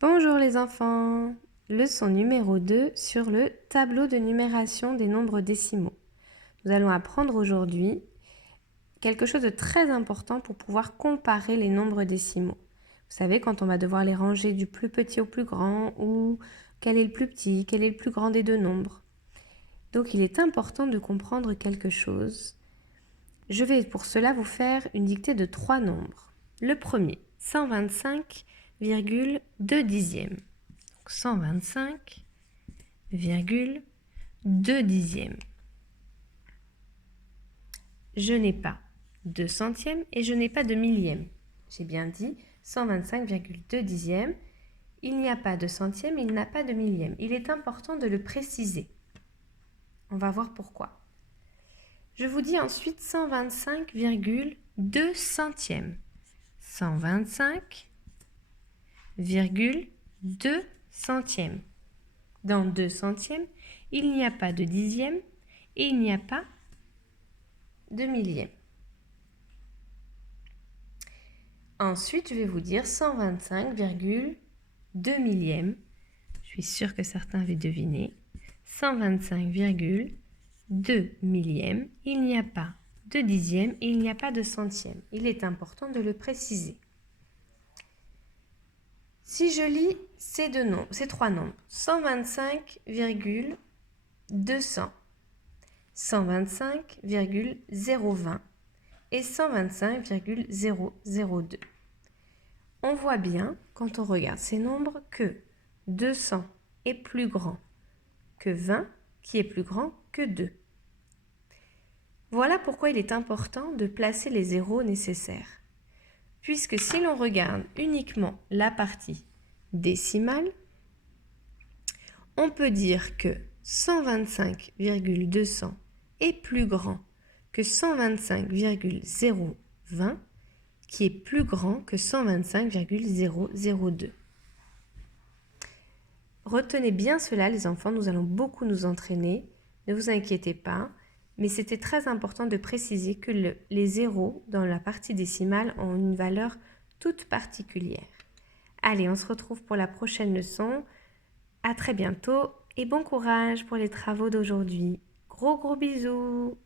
Bonjour les enfants, leçon numéro 2 sur le tableau de numération des nombres décimaux. Nous allons apprendre aujourd'hui quelque chose de très important pour pouvoir comparer les nombres décimaux. Vous savez, quand on va devoir les ranger du plus petit au plus grand ou quel est le plus petit, quel est le plus grand des deux nombres. Donc il est important de comprendre quelque chose. Je vais pour cela vous faire une dictée de 3 nombres. Le premier, 125,2 dixièmes. 125,2 dixièmes. Je n'ai pas de centièmes et je n'ai pas de millièmes. J'ai bien dit 125,2 dixièmes. Il n'y a pas de centièmes, il n'a pas de millièmes. Il est important de le préciser. On va voir pourquoi. Je vous dis ensuite 125,2 centièmes. 125,2 centièmes. Dans 2 centièmes, il n'y a pas de dixième et il n'y a pas de millième. Ensuite, je vais vous dire 125,2 millièmes. Je suis sûre que certains avaient deviné. 125,2 millièmes. Il n'y a pas de dixième et il n'y a pas de centième. Il est important de le préciser. Si je lis ces trois nombres, 125,200, 125,020 et 125,002. On voit bien, quand on regarde ces nombres, que 200 est plus grand que 20, qui est plus grand que 2. Voilà pourquoi il est important de placer les zéros nécessaires. Puisque si l'on regarde uniquement la partie décimale, on peut dire que 125,200 est plus grand que 125,020, qui est plus grand que 125,002. Retenez bien cela les enfants, nous allons beaucoup nous entraîner, ne vous inquiétez pas, mais c'était très important de préciser que les zéros dans la partie décimale ont une valeur toute particulière. Allez, on se retrouve pour la prochaine leçon. À très bientôt et bon courage pour les travaux d'aujourd'hui. Gros bisous!